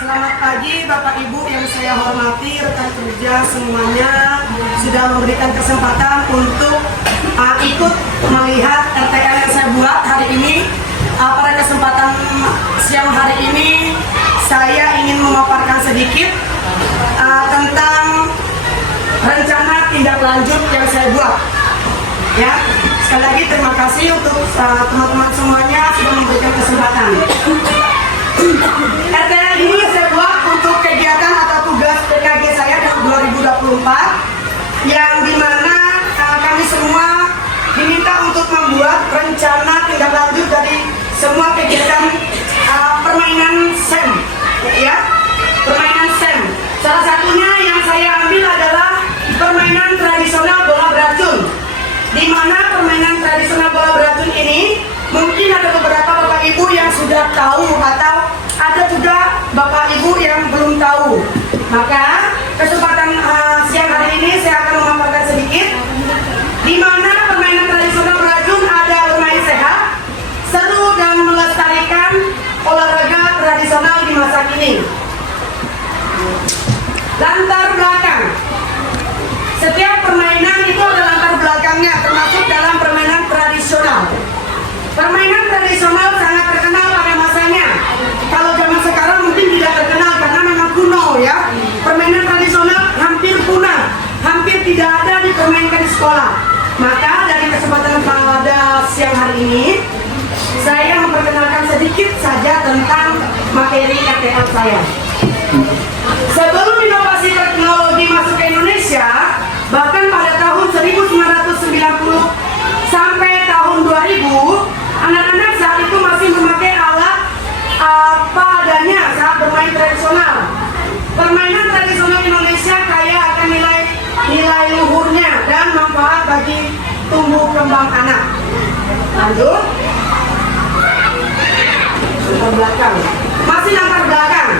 Selamat pagi Bapak Ibu yang saya hormati, rekan kerja semuanya sudah memberikan kesempatan untuk ikut melihat RTL yang saya buat hari ini. Pada kesempatan siang hari ini saya ingin memaparkan sedikit tentang rencana tindak lanjut yang saya buat. Ya, sekali lagi terima kasih untuk teman-teman semuanya sudah memberikan kesempatan. RTL ini saya buat untuk kegiatan atau tugas PKG saya tahun 2024 yang dimana kami semua diminta untuk membuat rencana tindak lanjut dari semua kegiatan permainan SEM, ya, permainan SEM. Salah satunya yang saya ambil adalah permainan tradisional bola beracun, di mana permainan tradisional bola beracun ini mungkin ada beberapa Bapak Ibu yang sudah tahu atau ada juga Bapak Ibu yang belum tahu. Maka kesempatan siang hari ini saya akan memaparkan sedikit di mana permainan tradisional beracun ada bermain sehat, seru dan melestarikan olahraga tradisional di masa kini. Latar belakang. Setiap permainan itu ada latar belakangnya, termasuk dalam permainan tradisional. Permainan tradisional sangat terkenal pada masanya. Kalau zaman sekarang mungkin tidak terkenal karena memang kuno, ya. Permainan tradisional hampir punah, hampir tidak ada dipermainkan di sekolah. Maka dari kesempatan pada siang hari ini, saya memperkenalkan sedikit saja tentang materi RTL saya. Sebelum inovasi teknologi masuk ke Indonesia, bahkan pada tahun 1990 sampai tahun 2000, anak-anak saat itu masih memakai alat apa adanya saat bermain tradisional. Permainan tradisional Indonesia kaya akan nilai luhurnya dan manfaat bagi tumbuh kembang anak. Lanjut. Latar belakang. Masih latar belakang.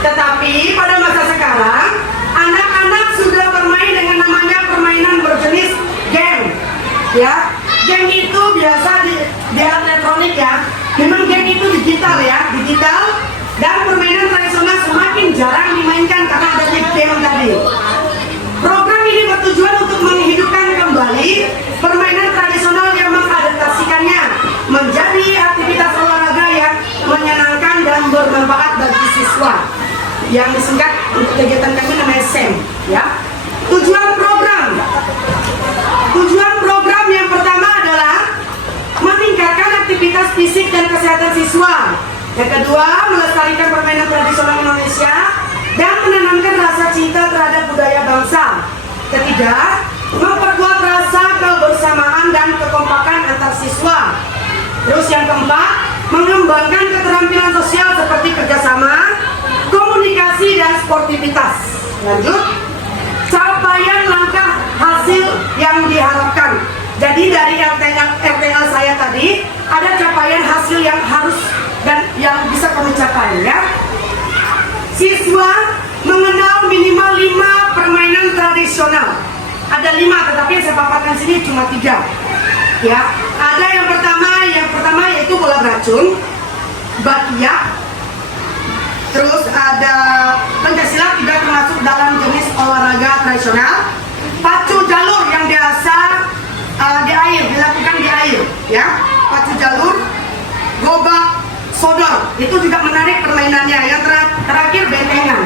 Tetapi pada masa sekarang, anak-anak sudah bermain dengan namanya permainan berjenis game. Ya, game itu biasa di alat elektronik, ya. Memang game itu digital, ya, digital. Dan permainan tradisional semakin jarang dimainkan karena adanya game tadi. Program ini bertujuan untuk menghidupkan kembali permainan tradisional yang mengadaptasikannya menjadi aktivitas olahraga yang menyenangkan dan bermanfaat bagi siswa. Yang disingkat untuk kegiatan kami namanya SEM, ya. Tujuan program yang pertama adalah meningkatkan aktivitas fisik dan kesehatan siswa. Yang kedua, melestarikan permainan tradisional Indonesia dan menanamkan rasa cinta terhadap budaya bangsa. Ketiga, memperkuat rasa kebersamaan dan kekompakan antar siswa. Terus yang keempat, mengembangkan keterampilan sosial seperti kerjasama, komunikasi dan sportivitas. Lanjut, capaian langkah hasil yang diharapkan. Jadi dari RTL saya tadi ada capaian hasil yang harus dan yang bisa kami capai, ya. Siswa mengenal minimal 5 permainan tradisional. Ada 5, tetapi yang saya paparkan sini cuma 3. Ya, ada yang pertama yaitu bola beracun, bakiak. Terus ada pencaksilat juga termasuk dalam jenis olahraga tradisional. Pacu jalur yang biasa di air, dilakukan di air, ya. Pacu jalur, gobak, sodor, itu juga menarik permainannya. Yang terakhir bentengan.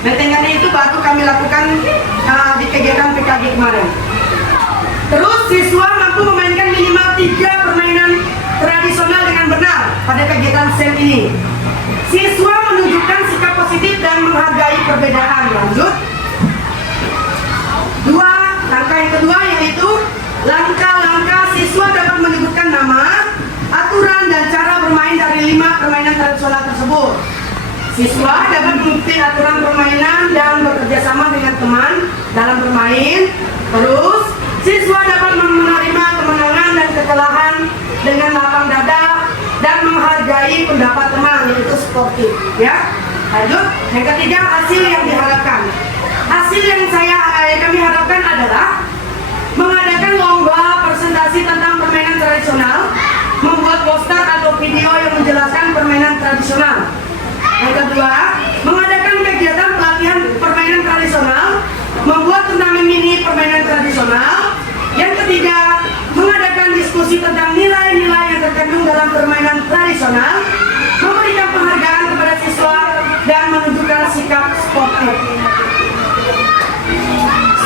Bentengannya itu baru kami lakukan di kegiatan PKG kemarin. Terus siswa mampu memainkan minimal 3 permainan tradisional dengan benar pada kegiatan SEM ini. Siswa menunjukkan sikap positif dan menghargai perbedaan. Lanjut. Langkah yang kedua yaitu langkah-langkah siswa dapat menyebutkan nama, aturan dan cara bermain dari 5 permainan tradisional tersebut. Siswa dapat mengikuti aturan permainan dan bekerja sama dengan teman dalam bermain. Terus, siswa dapat menerima kemenangan dan kekalahan dengan lapang dada dan menghargai pendapat teman, yaitu sportif, ya. Lanjut, yang ketiga, hasil yang diharapkan. Hasil yang kami harapkan adalah mengadakan lomba presentasi tentang permainan tradisional, membuat poster atau video yang menjelaskan permainan tradisional, Yang kedua, mengadakan kegiatan pelatihan permainan tradisional, membuat turnamen mini permainan tradisional. Yang ketiga, mengadakan diskusi tentang nilai-nilai yang terkandung dalam permainan tradisional, memberikan penghargaan kepada siswa, dan menunjukkan sikap sportif.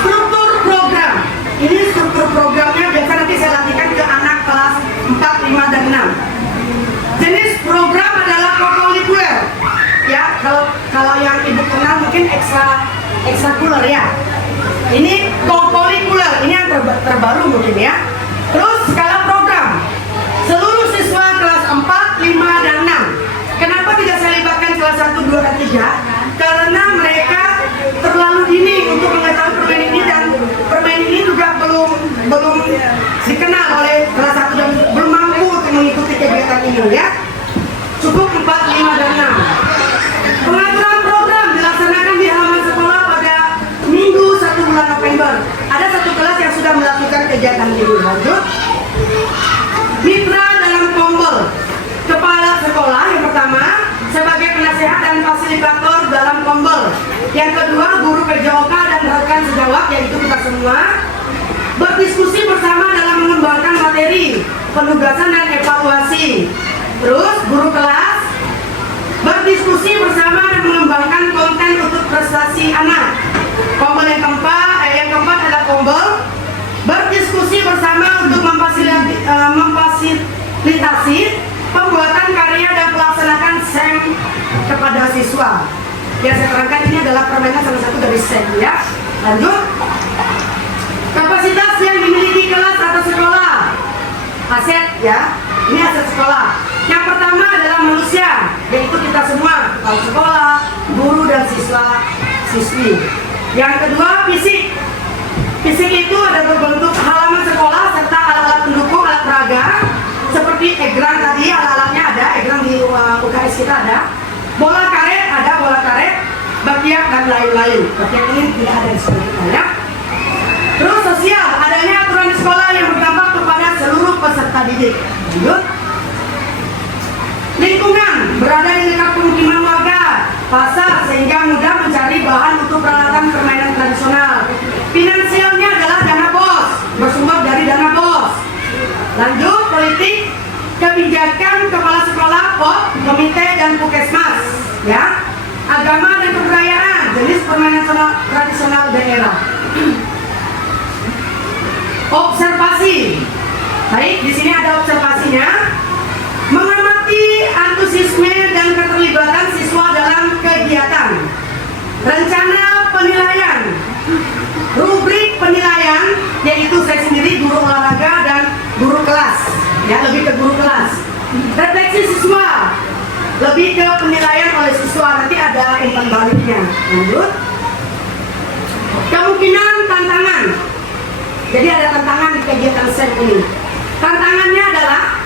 Struktur program. Ini struktur programnya biasa nanti saya latihkan ke anak kelas 4, 5, dan 6. Jenis program adalah kokurikuler. Ya, kalau yang ibu kenal mungkin ekstrakurikuler ya. Ini kokurikuler, ini yang terbaru mungkin ya. Terus skala program. Seluruh siswa kelas 4, 5, dan 6. Kenapa tidak saya libatkan kelas 1, 2, dan 3? Karena mereka terlalu dini untuk mengetahui permainan ini, dan permainan ini juga belum dikenal oleh kelas 1 dan belum mampu untuk mengikuti kegiatan ini ya. Cukup 4, 5, dan 6. Pengaturan program dilaksanakan di halaman sekolah pada Minggu 1 bulan November. Ada satu kelas yang sudah melakukan kegiatan ini. Lanjut. Mitra dalam Kombel. Kepala sekolah yang pertama sebagai penasehat dan fasilitator dalam Kombel. Yang kedua, guru PJOK dan rekan sejawat, yaitu kita semua, berdiskusi bersama dalam mengembangkan materi, penugasan dan evaluasi. Terus guru kelas berdiskusi bersama dan mengembangkan konten untuk prestasi anak. Kombel yang keempat adalah Kombel berdiskusi bersama untuk memfasilitasi pembuatan karya dan pelaksanakan SEM kepada siswa. Yang saya terangkan ini adalah permainan salah satu dari SEM ya. Lanjut. Kapasitas yang dimiliki kelas atau sekolah. Aset ya. Ini aset sekolah. Yang pertama adalah manusia, yaitu kita semua, kepala sekolah, guru dan siswi. Yang kedua, fisik. Fisik itu ada berbentuk halaman sekolah serta alat-alat pendukung, alat peraga seperti egrang tadi, alat-alatnya ada, egrang di UKS kita ada, bola karet ada, bola karet, bakiak dan lain-lain. Bakiak ini tidak ada di sekolah kita ya. Terus sosial, adanya aturan di sekolah yang berdampak kepada seluruh peserta didik. Lanjut. Lingkungan, berada di dekat pemukiman warga, pasar, sehingga mudah mencari bahan untuk peralatan permainan tradisional. Finansialnya adalah dana BOS, bersumber dari dana BOS. Lanjut, politik, kebijakan kepala sekolah, POP, komite, dan puskesmas. Ya, agama dan kebudayaan, jenis permainan tradisional daerah. Observasi. Baik, di sini ada observasinya. Mengamati antusiasme dan keterlibatan siswa dalam kegiatan. Rencana penilaian. Rubrik penilaian, yaitu saya sendiri guru olahraga dan guru kelas. Ya, lebih ke guru kelas. Refleksi siswa, lebih ke penilaian oleh siswa. Nanti ada umpan baliknya. Lanjut. Kemungkinan tantangan. Jadi ada tantangan di kegiatan SEM ini. Tantangannya adalah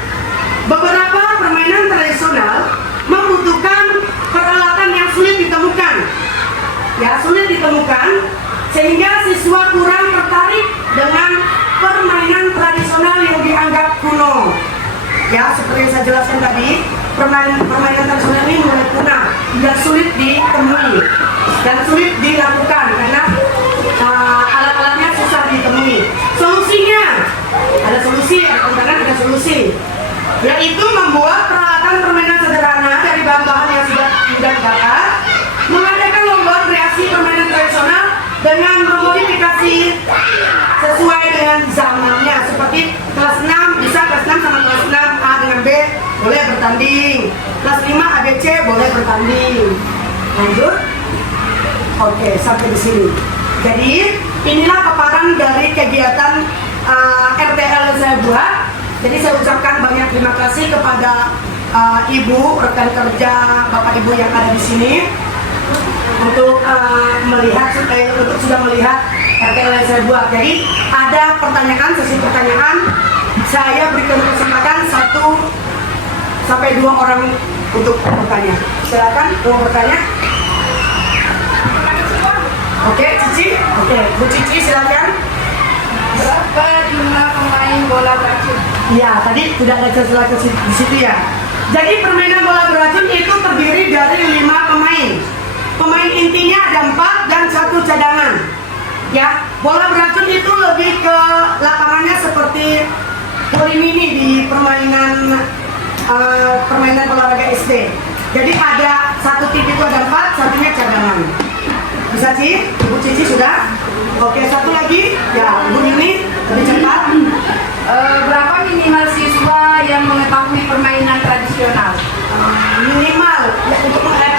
beberapa permainan tradisional membutuhkan peralatan yang sulit ditemukan. Ya, sulit ditemukan sehingga siswa kurang tertarik dengan permainan tradisional yang dianggap kuno. Ya, seperti yang saya jelaskan tadi, permainan tradisional ini mulai punah dan sulit ditemui dan sulit dilakukan karena alat-alatnya susah ditemui. Solusinya ada solusi, ada tantangan, ada solusi, yaitu membuat peralatan permainan sederhana dari bahan-bahan yang sudah didapatkan, mengadakan lomba kreasi permainan tradisional dengan memodifikasi sesuai dengan zamannya, seperti kelas 6 bisa kelas 6 sama kelas 6 A dengan B boleh bertanding, kelas 5 ABC boleh bertanding. Lanjut. Oke, sampai di sini. Jadi inilah paparan dari kegiatan RTL yang saya buat. Jadi saya ucapkan banyak terima kasih kepada ibu, rekan kerja, bapak ibu yang ada di sini untuk melihat untuk sudah melihat RTL yang saya buat. Jadi ada pertanyaan, sesi pertanyaan. Saya berikan kesempatan 1 sampai 2 orang untuk bertanya. Silakan mau bertanya. Oke, Cici. Oke, Bu Cici silakan. Berapa jumlah pemain bola beracun? Ya, tadi tidak ada sesuatu di situ ya. Jadi permainan bola beracun itu terdiri dari 5 Pemain intinya ada 4 dan 1 cadangan. Ya, bola beracun itu lebih ke lapangannya seperti voli mini di permainan olahraga SD. Jadi ada 1 tim itu ada 4, satunya cadangan. Bisa Ci? Ibu Cici sudah? Oke, satu lagi. Ya, Ibu Yuni lebih cepat. Berapa minimal siswa yang mengetahui permainan tradisional? Minimal ya, untuk permainan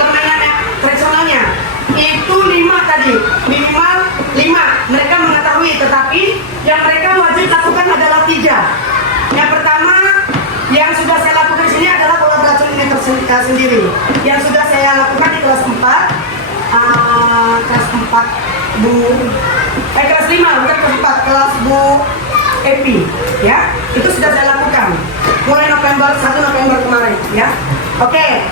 tradisionalnya itu 5 tadi, minimal 5 mereka mengetahui, tetapi yang mereka wajib lakukan adalah 3. Yang pertama yang sudah saya lakukan di sini adalah bola beracun ini sendiri. Yang sudah saya lakukan di kelas 4, kelas 5 bukan kelas 4, kelas Bu Epi, ya itu sudah saya lakukan mulai 1 November kemarin, ya. Oke,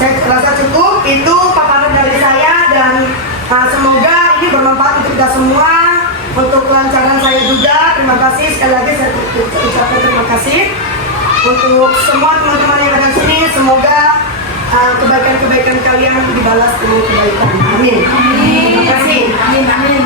saya rasa cukup itu paparan dari saya dan semoga ini bermanfaat untuk kita semua, untuk kelancaran saya juga. Terima kasih sekali lagi, saya ucapkan terima kasih untuk semua teman-teman yang ada di sini. Semoga kebaikan-kebaikan kalian dibalas dengan kebaikan. Amin. Amin. Terima kasih. Amin. Amin.